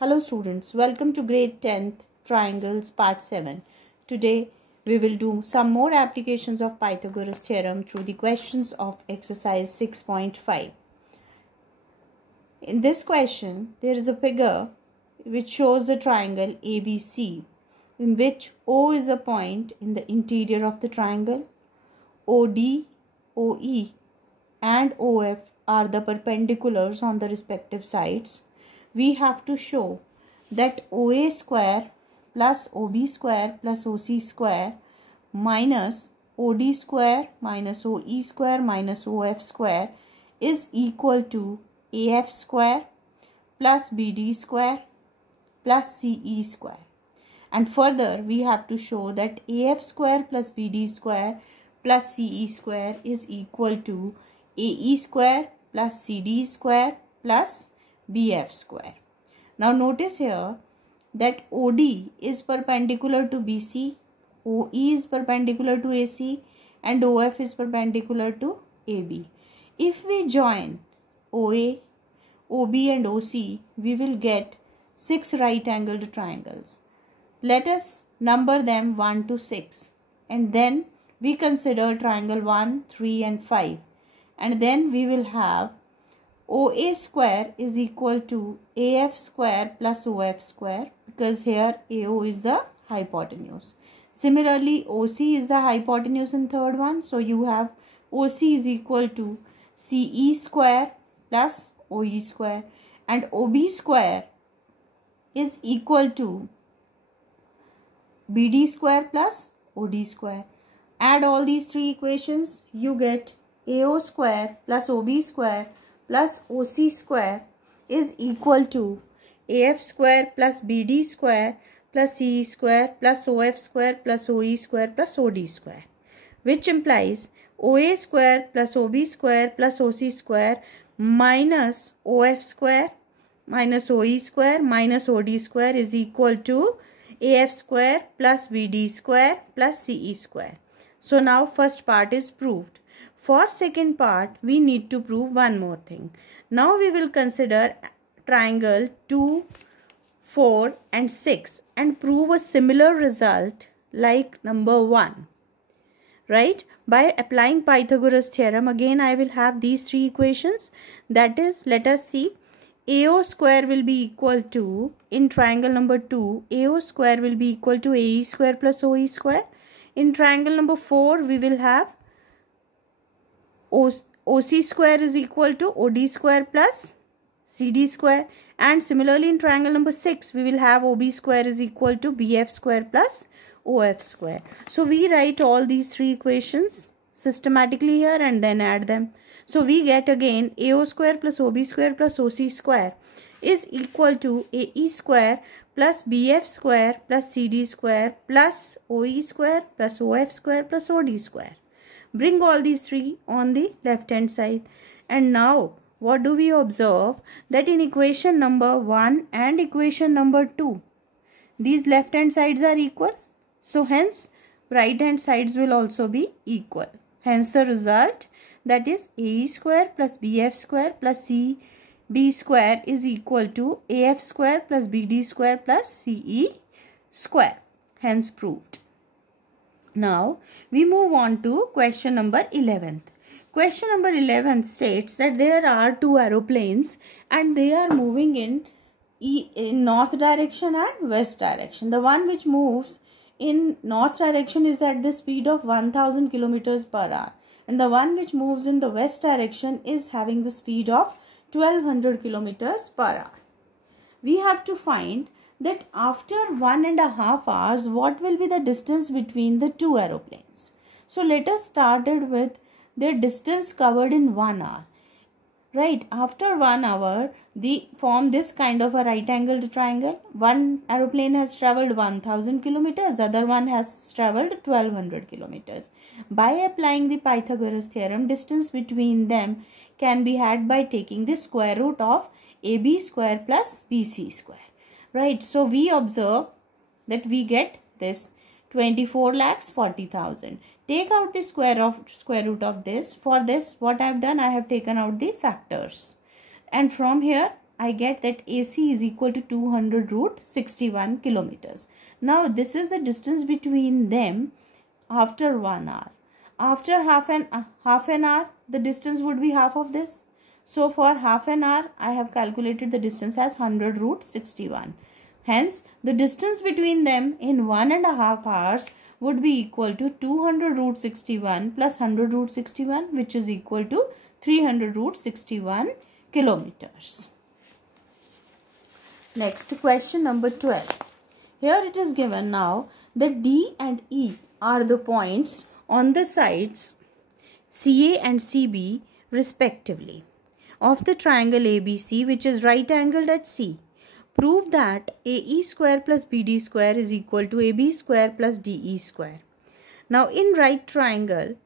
Hello students, welcome to grade 10th triangles part 7. Today we will do some more applications of Pythagoras theorem through the questions of exercise 6.5. In this question there is a figure which shows the triangle ABC in which O is a point in the interior of the triangle. OD, OE and OF are the perpendiculars on the respective sides. We have to show that OA square plus OB square plus OC square minus OD square minus OE square minus OF square is equal to AF square plus BD square plus CE square. And further we have to show that AF square plus BD square plus CE square is equal to AE square plus CD square plus BF square. Now notice here that OD is perpendicular to BC, OE is perpendicular to AC and OF is perpendicular to AB. If we join OA, OB and OC, we will get 6 right-angled triangles. Let us number them 1 to 6 and then we consider triangle 1, 3 and 5 and then we will have OA square is equal to AF square plus OF square because here AO is the hypotenuse. Similarly, OC is the hypotenuse in third one. So you have OC is equal to CE square plus OE square and OB square is equal to BD square plus OD square. Add all these three equations, you get AO square plus OB square plus OC square is equal to AF square plus BD square plus CE square plus OF square plus OE square plus OD square, which implies OA square plus OB square plus OC square minus OF square minus OE square minus OD square is equal to AF square plus BD square plus CE square. So now first part is proved. For second part, we need to prove one more thing. Now we will consider triangle 2, 4 and 6 and prove a similar result like number 1. Right? By applying Pythagoras theorem, again I will have these three equations. That is, let us see. AO square will be equal to, in triangle number 2, AO square will be equal to AE square plus OE square. In triangle number 4, we will have OC square is equal to OD square plus CD square, and similarly in triangle number 6 we will have OB square is equal to BF square plus OF square. So we write all these three equations systematically here and then add them. So we get again AO square plus OB square plus OC square is equal to AE square plus BF square plus CD square plus OE square plus OF square plus OD square. Bring all these three on the left hand side. And now what do we observe? That in equation number 1 and equation number 2, these left hand sides are equal. So hence right hand sides will also be equal. Hence the result, that is AE square plus BF square plus CD square is equal to AF square plus BD square plus CE square. Hence proved. Now we move on to question number 11. Question number 11 states that there are two aeroplanes and they are moving in north direction and west direction. The one which moves in north direction is at the speed of 1000 kilometers per hour and the one which moves in the west direction is having the speed of 1200 kilometers per hour. We have to find that after 1.5 hours, what will be the distance between the two aeroplanes. So let us start it with their distance covered in 1 hour. Right, after 1 hour, they form this kind of a right-angled triangle. One aeroplane has travelled 1000 kilometers, other one has travelled 1200 kilometers. By applying the Pythagoras theorem, distance between them can be had by taking the square root of AB square plus BC square. Right, so we observe that we get this 24,40,000. Take out the square root of this. For this, what I have done, I have taken out the factors. And from here, I get that AC is equal to 200 root 61 kilometers. Now this is the distance between them after 1 hour. After half an hour, the distance would be half of this. So for half an hour, I have calculated the distance as 100 root 61. Hence, the distance between them in 1.5 hours would be equal to 200 root 61 plus 100 root 61, which is equal to 300 root 61 kilometers. Next, question number 12. Here it is given now that D and E are the points on the sides CA and CB respectively of the triangle ABC, which is right angled at C. Prove that AE square plus BD square is equal to AB square plus DE square. Now in right triangle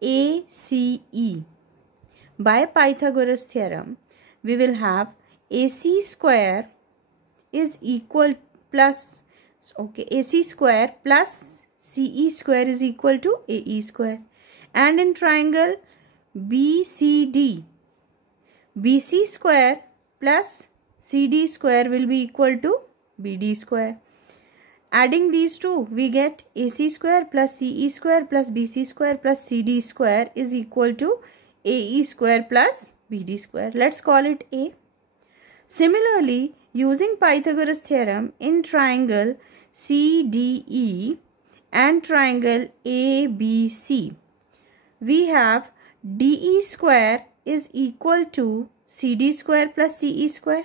ACE, by Pythagoras theorem, we will have AC square is equal plus, AC square plus CE square is equal to AE square. And in triangle BCD, BC square plus CD square will be equal to BD square. Adding these two, we get AC square plus CE square plus BC square plus CD square is equal to AE square plus BD square. Let's call it A. Similarly, using Pythagoras theorem in triangle CDE and triangle ABC, we have DE square is equal to CD square plus CE square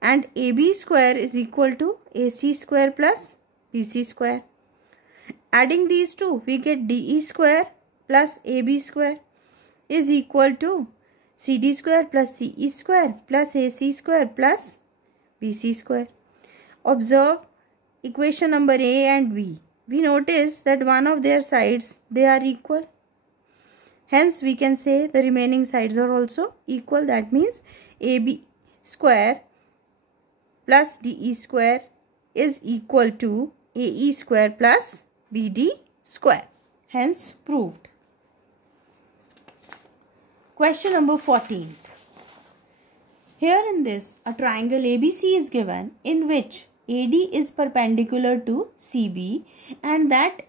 and AB square is equal to AC square plus BC square. Adding these two, we get DE square plus AB square is equal to CD square plus CE square plus AC square plus BC square. Observe equation number A and B. We notice that one of their sides, they are equal. Hence, we can say the remaining sides are also equal. That means AB square plus DE square is equal to AE square plus BD square. Hence, proved. Question number 14. Here in this, a triangle ABC is given in which AD is perpendicular to CB and that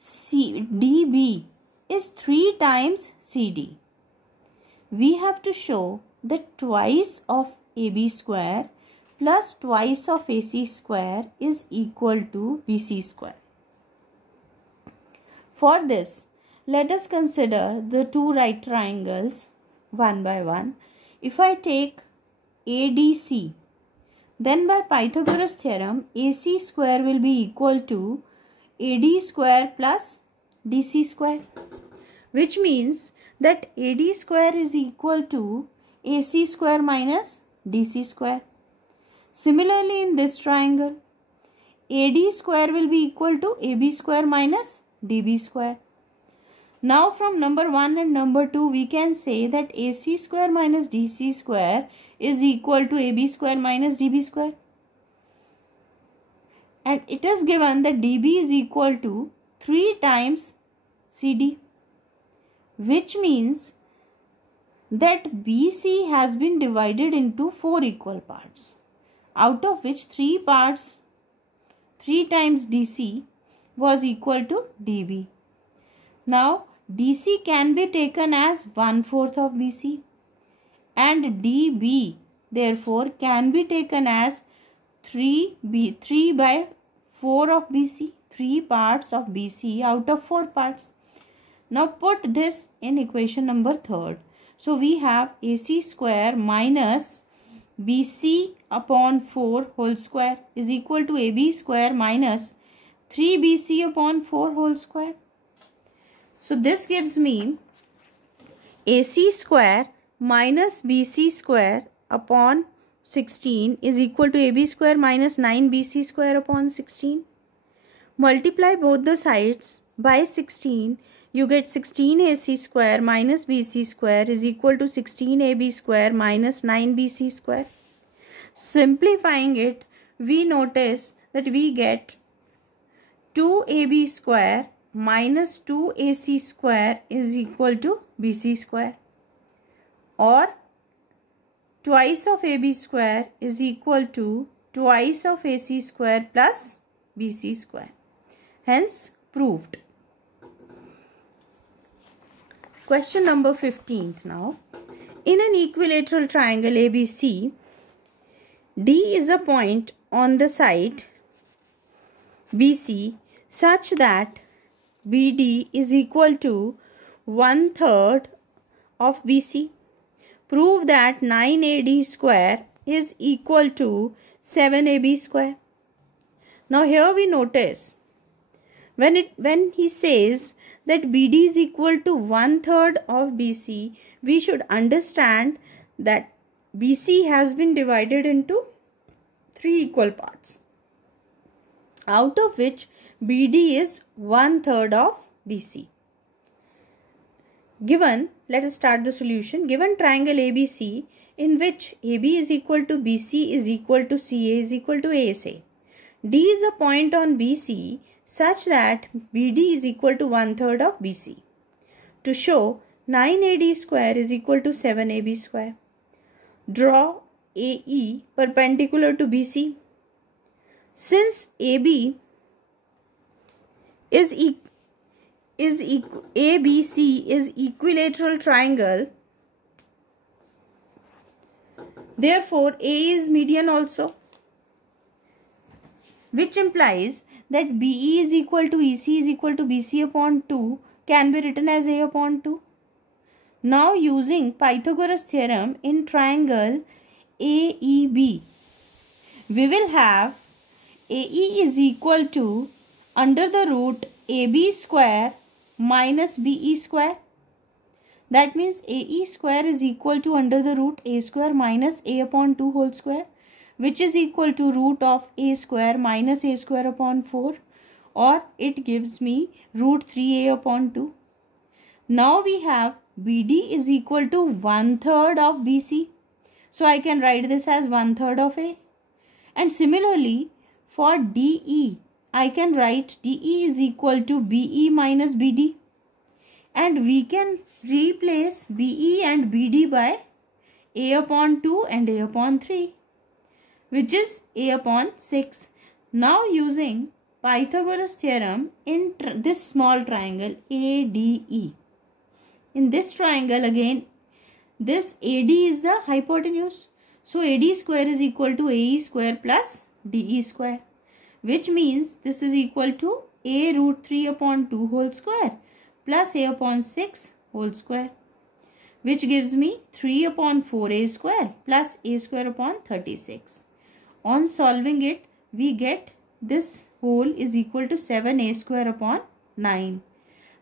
DB is 3 times CD. We have to show that twice of AB square plus twice of AC square is equal to BC square. For this, let us consider the two right triangles one by one. If I take ADC, then by Pythagoras theorem, AC square will be equal to AD square plus DC square, which means that AD square is equal to AC square minus DC square. Similarly, in this triangle, AD square will be equal to AB square minus DB square. Now from number 1 and number 2, we can say that AC square minus DC square is equal to AB square minus DB square. And it is given that DB is equal to 3 times CD, which means that BC has been divided into 4 equal parts, out of which 3 parts, 3 times DC was equal to DB. Now, DC can be taken as 1/4 of BC and DB therefore can be taken as 3 by 4 of BC, 3 parts of BC out of 4 parts. Now put this in equation number 3rd. So we have AC square minus BC upon 4 whole square is equal to AB square minus 3BC upon 4 whole square. So this gives me AC square minus BC square upon 16 is equal to AB square minus 9BC square upon 16. Multiply both the sides by 16. You get 16 AC square minus BC square is equal to 16 AB square minus 9BC square. Simplifying it, we notice that we get 2AB square minus 2AC square is equal to BC square, or twice of AB square is equal to twice of AC square plus BC square. Hence proved. Question number 15th now. In an equilateral triangle ABC, D is a point on the side BC such that BD is equal to 1/3 of BC. Prove that 9AD square is equal to 7AB square. Now here we notice when he says that BD is equal to 1/3 of BC, we should understand that BC has been divided into 3 equal parts, out of which BD is 1/3 of BC. Given, let us start the solution. Given triangle ABC in which AB is equal to BC is equal to CA is equal to ASA. D is a point on BC such that BD is equal to 1/3 of BC. To show 9AD square is equal to 7AB square. Draw AE perpendicular to BC. Since AB ABC is equilateral triangle, therefore A is median also, which implies that BE is equal to EC is equal to BC upon 2 can be written as A upon 2. Now using Pythagoras theorem in triangle AEB, we will have AE is equal to under the root AB square minus BE square. That means AE square is equal to under the root A square minus A upon 2 whole square, which is equal to root of A square minus A square upon 4, or it gives me root 3A upon 2. Now we have BD is equal to 1/3 of BC. So I can write this as 1/3 of A. And similarly for DE, I can write DE is equal to BE minus BD. And we can replace BE and BD by A upon 2 and A upon 3, which is A upon 6. Now using Pythagoras theorem in this small triangle ADE. In this triangle again, this AD is the hypotenuse. So AD square is equal to AE square plus DE square, which means this is equal to A root 3 upon 2 whole square plus A upon 6 whole square, which gives me 3 upon 4A square plus A square upon 36. On solving it, we get this whole is equal to 7A square upon 9.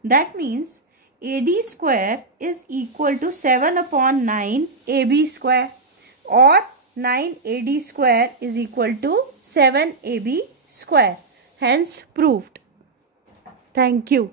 That means AD square is equal to 7 upon 9 AB square, or 9 AD square is equal to 7 AB square. Hence proved. Thank you.